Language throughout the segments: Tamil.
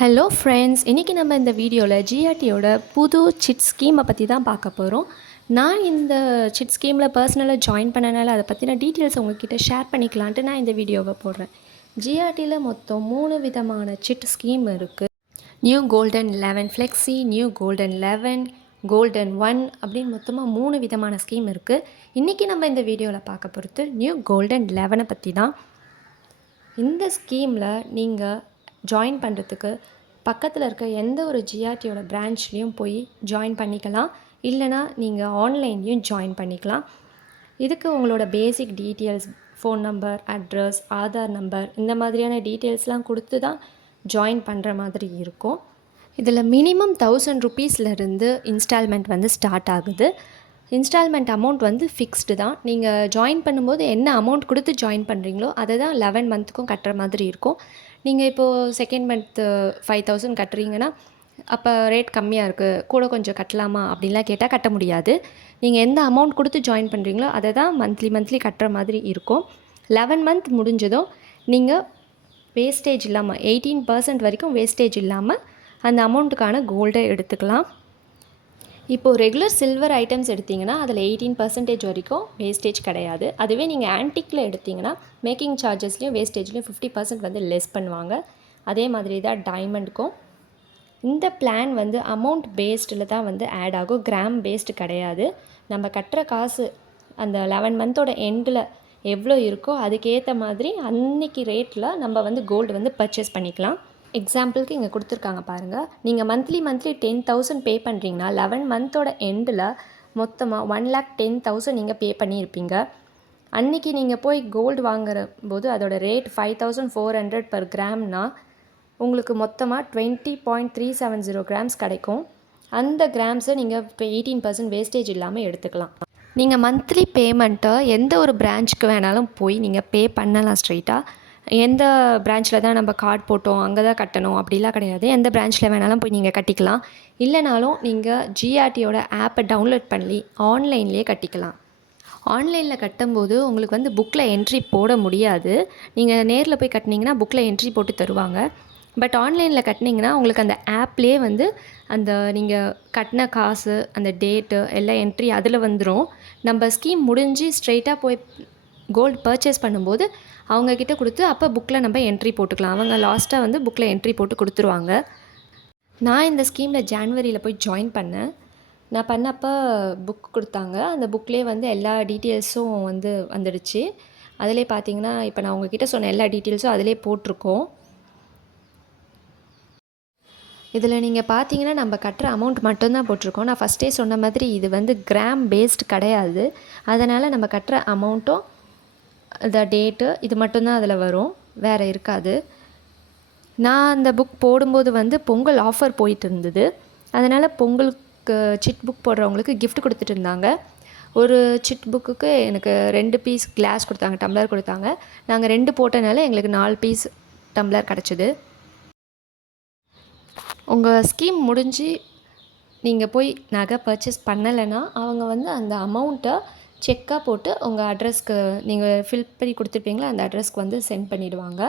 ஹலோ ஃப்ரெண்ட்ஸ் இன்றைக்கி நம்ம இந்த வீடியோவில் ஜிஆர்டியோட புது சிட் ஸ்கீமை பற்றி தான் பார்க்க போகிறோம் நான் இந்த சிட் ஸ்கீமில் பர்சனலாக ஜாயின் பண்ணனால அதை பற்றின டீட்டெயில்ஸ் உங்ககிட்ட ஷேர் பண்ணிக்கலான்ட்டு நான் இந்த வீடியோவை போடுறேன். ஜிஆர்டியில் மொத்தம் மூணு விதமான சிட் ஸ்கீம் இருக்குது new golden eleven flexi new golden eleven golden one அப்படின்னு மொத்தமாக மூணு விதமான ஸ்கீம் இருக்குது இன்றைக்கி நம்ம இந்த வீடியோவில் பார்க்க பொறுத்து நியூ கோல்டன் லெவனை பற்றி தான். இந்த ஸ்கீமில் நீங்கள் ஜாயின் பண்ணுறதுக்கு பக்கத்தில் இருக்க எந்த ஒரு ஜிஆர்டியோட பிரான்ச்லேயும் போய் ஜாயின் பண்ணிக்கலாம். இல்லைனா நீங்கள் ஆன்லைன்லேயும் ஜாயின் பண்ணிக்கலாம். இதுக்கு உங்களோட basic details phone number address Aadhaar number இந்த மாதிரியான டீட்டெயில்ஸ்லாம் கொடுத்து தான் ஜாயின் பண்ணுற மாதிரி இருக்கும். இதில் மினிமம் தௌசண்ட் ருபீஸ்லேருந்து இன்ஸ்டால்மெண்ட் வந்து ஸ்டார்ட் ஆகுது. இன்ஸ்டால்மெண்ட் அமௌண்ட் வந்து ஃபிக்ஸ்டு தான். நீங்கள் ஜாயின் பண்ணும்போது என்ன அமௌண்ட் கொடுத்து ஜாயின் பண்ணுறீங்களோ அதை தான் லெவன் மந்த்துக்கும் கட்டுற மாதிரி இருக்கும். நீங்கள் இப்போது செகண்ட் மந்த்து ஃபைவ் தௌசண்ட் கட்டுறீங்கன்னா அப்போ ரேட் கம்மியாக இருக்குது கூட கொஞ்சம் கட்டலாமா அப்படின்லாம் கேட்டால் கட்ட முடியாது. நீங்கள் எந்த அமௌண்ட் கொடுத்து ஜாயின் பண்ணுறீங்களோ அதை தான் மந்த்லி மந்த்லி கட்டுற மாதிரி இருக்கும். லெவன் மந்த் முடிஞ்சதும் நீங்கள் வேஸ்டேஜ் இல்லாமல் எயிட்டீன் பர்சன்ட் வரைக்கும் வேஸ்டேஜ் இல்லாமல் அந்த அமௌண்ட்டுக்கான கோல்டை எடுத்துக்கலாம். இப்போது ரெகுலர் சில்வர் ஐட்டம்ஸ் எடுத்திங்கன்னா அதில் எயிட்டீன் பர்சன்டேஜ் வரைக்கும் வேஸ்டேஜ் கிடையாது. அதுவே நீங்கள் ஆன்டிக்கில் எடுத்திங்கன்னா மேக்கிங் சார்ஜஸ்லேயும் வேஸ்டேஜ்லேயும் ஃபிஃப்டி பர்சன்ட் வந்து லெஸ் பண்ணுவாங்க. அதே மாதிரி தான் டைமண்டுக்கும் இந்த பிளான் வந்து அமௌண்ட் பேஸ்டில் தான் வந்து ஆட் ஆகும். கிராம் பேஸ்டு கிடையாது. நம்ம கட்டுற காசு அந்த லெவன் மந்தோட எண்டில் எவ்வளோ இருக்கோ அதுக்கேற்ற மாதிரி அன்னைக்கு ரேட்டில் நம்ம வந்து கோல்டு வந்து பர்ச்சேஸ் பண்ணிக்கலாம். எக்ஸாம்பிளுக்கு இங்கே கொடுத்துருக்காங்க பாருங்கள் நீங்கள் monthly monthly ten thousand pay பண்ணுறீங்கன்னா லெவன் மந்தோட எண்டில் மொத்தமாக ஒன் லேக் டென் தௌசண்ட் நீங்கள் பே பண்ணியிருப்பீங்க. அன்றைக்கி நீங்கள் போய் கோல்டு வாங்குற போது அதோட rate five thousand four hundred per கிராம்னா உங்களுக்கு மொத்தமாக twenty point three seven zero grams கிடைக்கும். அந்த கிராம்ஸை நீங்கள் இப்போ எயிட்டீன் பர்சன்ட் வேஸ்டேஜ் இல்லாமல் எடுத்துக்கலாம். நீங்கள் மந்த்லி பேமெண்ட்டை எந்த ஒரு பிரான்ச்சுக்கு வேணாலும் போய் நீங்கள் பே பண்ணலாம் ஸ்ட்ரெயிட்டாக எந்த பிரான்ச்சில் தான் நம்ம கார்டு போட்டோம் அங்கே தான் கட்டணும் அப்படிலாம் கிடையாது. எந்த பிரான்ச்சில் வேணாலும் போய் நீங்கள் கட்டிக்கலாம். இல்லைனாலும் நீங்கள் ஜிஆர்டியோட ஆப்பை டவுன்லோட் பண்ணி ஆன்லைன்லேயே கட்டிக்கலாம். ஆன்லைனில் கட்டும்போது உங்களுக்கு வந்து புக்கில் என்ட்ரி போட முடியாது. நீங்கள் நேரில் போய் கட்டினீங்கன்னா புக்கில் என்ட்ரி போட்டு தருவாங்க. பட் ஆன்லைனில் கட்டினீங்கன்னா உங்களுக்கு அந்த ஆப்லேயே வந்து அந்த நீங்கள் கட்டின காசு அந்த டேட்டு எல்லாம் என்ட்ரி அதில் வந்துடும் நம்ம ஸ்கீம் முடிஞ்சு ஸ்ட்ரெயிட்டாக போய் கோல்டு பர்ச்சேஸ் பண்ணும்போது அவங்கக்கிட்ட கொடுத்து அப்போ புக்கில் நம்ம என்ட்ரி போட்டுக்கலாம். அவங்க லாஸ்ட்டாக வந்து புக்கில் என்ட்ரி போட்டு கொடுத்துருவாங்க. நான் இந்த ஸ்கீமில் ஜான்வரியில் போய் ஜாயின் பண்ணேன். நான் பண்ணப்போ புக் கொடுத்தாங்க. அந்த புக்லேயே வந்து எல்லா டீட்டெயில்ஸும் வந்து வந்துடுச்சு. அதிலே பார்த்தீங்கன்னா இப்போ நான் உங்ககிட்ட சொன்ன எல்லா டீட்டெயில்ஸும் அதிலே போட்டிருக்கோம். இதில் நீங்கள் பார்த்தீங்கன்னா நம்ம கட்டுற அமௌண்ட் மட்டும்தான் போட்டிருக்கோம். நான் ஃபஸ்ட்டே சொன்ன மாதிரி இது வந்து கிராம் பேஸ்டு கிடையாது. அதனால் நம்ம கட்டுற அமௌண்ட்டும் த டேட்டு இது மட்டும்தான் அதில் வரும். வேறு இருக்காது. நான் அந்த புக் போடும்போது வந்து பொங்கல் ஆஃபர் போயிட்டு இருந்தது. அதனால் பொங்கலுக்கு சிட் புக் போடுறவங்களுக்கு கிஃப்ட் கொடுத்துட்டு இருந்தாங்க. ஒரு சிட் புக்குக்கு எனக்கு ரெண்டு பீஸ் கிளாஸ் கொடுத்தாங்க டம்ளர் கொடுத்தாங்க. நாங்கள் ரெண்டு போட்டனால எங்களுக்கு நாலு பீஸ் டம்ளர் கிடச்சிது. உங்கள் ஸ்கீம் முடிஞ்சு நீங்கள் போய் நகை பர்ச்சேஸ் பண்ணலைன்னா அவங்க வந்து அந்த அமௌண்ட்டை செக்காக போட்டு உங்கள் அட்ரஸ்க்கு நீங்கள் ஃபில் பண்ணி கொடுத்துருப்பீங்களா? அந்த அட்ரஸ்க்கு வந்து சென்ட் பண்ணிவிடுவாங்க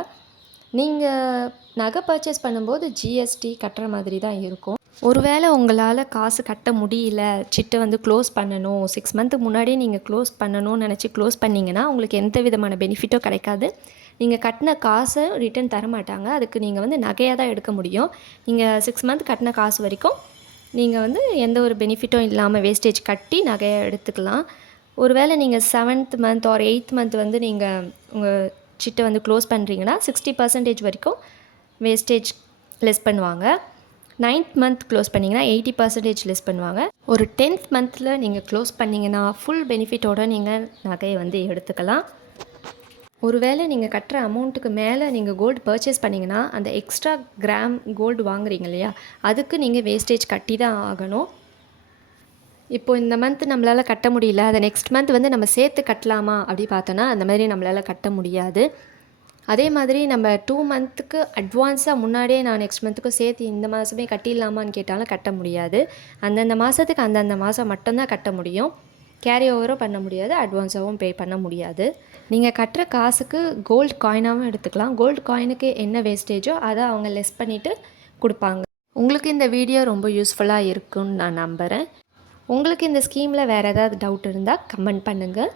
நீங்கள் நகை பர்ச்சேஸ் பண்ணும்போது ஜிஎஸ்டி கட்டுற மாதிரி தான் இருக்கும். ஒருவேளை உங்களால் காசு கட்ட முடியல சிட்டை வந்து க்ளோஸ் பண்ணணும் சிக்ஸ் மந்த்து முன்னாடியே நீங்கள் க்ளோஸ் பண்ணணும்னு நினச்சி க்ளோஸ் பண்ணிங்கன்னா உங்களுக்கு எந்த விதமான பெனிஃபிட்டும் கிடைக்காது. நீங்கள் கட்டின காசை ரிட்டர்ன் தர மாட்டாங்க அதுக்கு நீங்கள் வந்து நகையாக தான் எடுக்க முடியும். நீங்கள் சிக்ஸ் மந்த் கட்டின காசு வரைக்கும் நீங்கள் வந்து எந்த ஒரு பெனிஃபிட்டும் இல்லாமல் வேஸ்டேஜ் கட்டி நகையை எடுத்துக்கலாம். ஒருவேளை நீங்கள் seventh month or eighth month வந்து நீங்கள் உங்கள் சிட்டை வந்து க்ளோஸ் பண்ணுறீங்கன்னா சிக்ஸ்டி பர்சன்டேஜ் வரைக்கும் வேஸ்டேஜ் லெஸ் பண்ணுவாங்க. நைன்த் மந்த் க்ளோஸ் பண்ணிங்கன்னா எயிட்டி பர்சன்டேஜ் லெஸ் பண்ணுவாங்க. ஒரு டென்த் மந்தில் நீங்கள் க்ளோஸ் பண்ணிங்கன்னா ஃபுல் பெனிஃபிட்டோடு நீங்கள் நகையை வந்து எடுத்துக்கலாம். ஒருவேளை நீங்கள் கட்டுற அமௌண்ட்டுக்கு மேலே நீங்கள் கோல்டு பர்ச்சேஸ் பண்ணிங்கன்னா அந்த எக்ஸ்ட்ரா கிராம் கோல்டு வாங்குறீங்க இல்லையா? அதுக்கு நீங்கள் வேஸ்டேஜ் கட்டி தான் ஆகணும். இப்போ இந்த மந்த் நம்மளால் கட்ட முடியல. அதை நெக்ஸ்ட் மந்த் வந்து நம்ம சேர்த்து கட்டலாமா அப்படி பார்த்தோன்னா அந்த மாதிரி நம்மளால் கட்ட முடியாது. அதே மாதிரி நம்ம டூ மந்த்துக்கு அட்வான்ஸாக முன்னாடியே நான் நெக்ஸ்ட் மந்த்துக்கும் சேர்த்து இந்த மாதமே கட்டிடலாமான்னு கேட்டாலும் கட்ட முடியாது. அந்தந்த மாதத்துக்கு அந்தந்த மாதம் மட்டும்தான் கட்ட முடியும். கேரி ஓவரும் பண்ண முடியாது அட்வான்ஸாகவும் பே பண்ண முடியாது. நீங்கள் கட்டுற காசுக்கு கோல்டு காயினாகவும் எடுத்துக்கலாம். கோல்டு காயினுக்கு என்ன வேஸ்டேஜோ அதை அவங்க லெஸ் பண்ணிவிட்டு கொடுப்பாங்க. உங்களுக்கு இந்த வீடியோ ரொம்ப யூஸ்ஃபுல்லாக இருக்குன்னு நான் நம்புகிறேன் உங்களுக்கு இந்த ஸ்கீமில் வேறு ஏதாவது டவுட் இருந்தால் கமெண்ட் பண்ணுங்கள்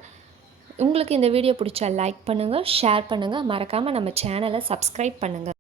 உங்களுக்கு இந்த வீடியோ பிடிச்சா லைக் பண்ணுங்கள் ஷேர் பண்ணுங்கள் மறக்காமல் நம்ம சேனலை சப்ஸ்கிரைப் பண்ணுங்கள்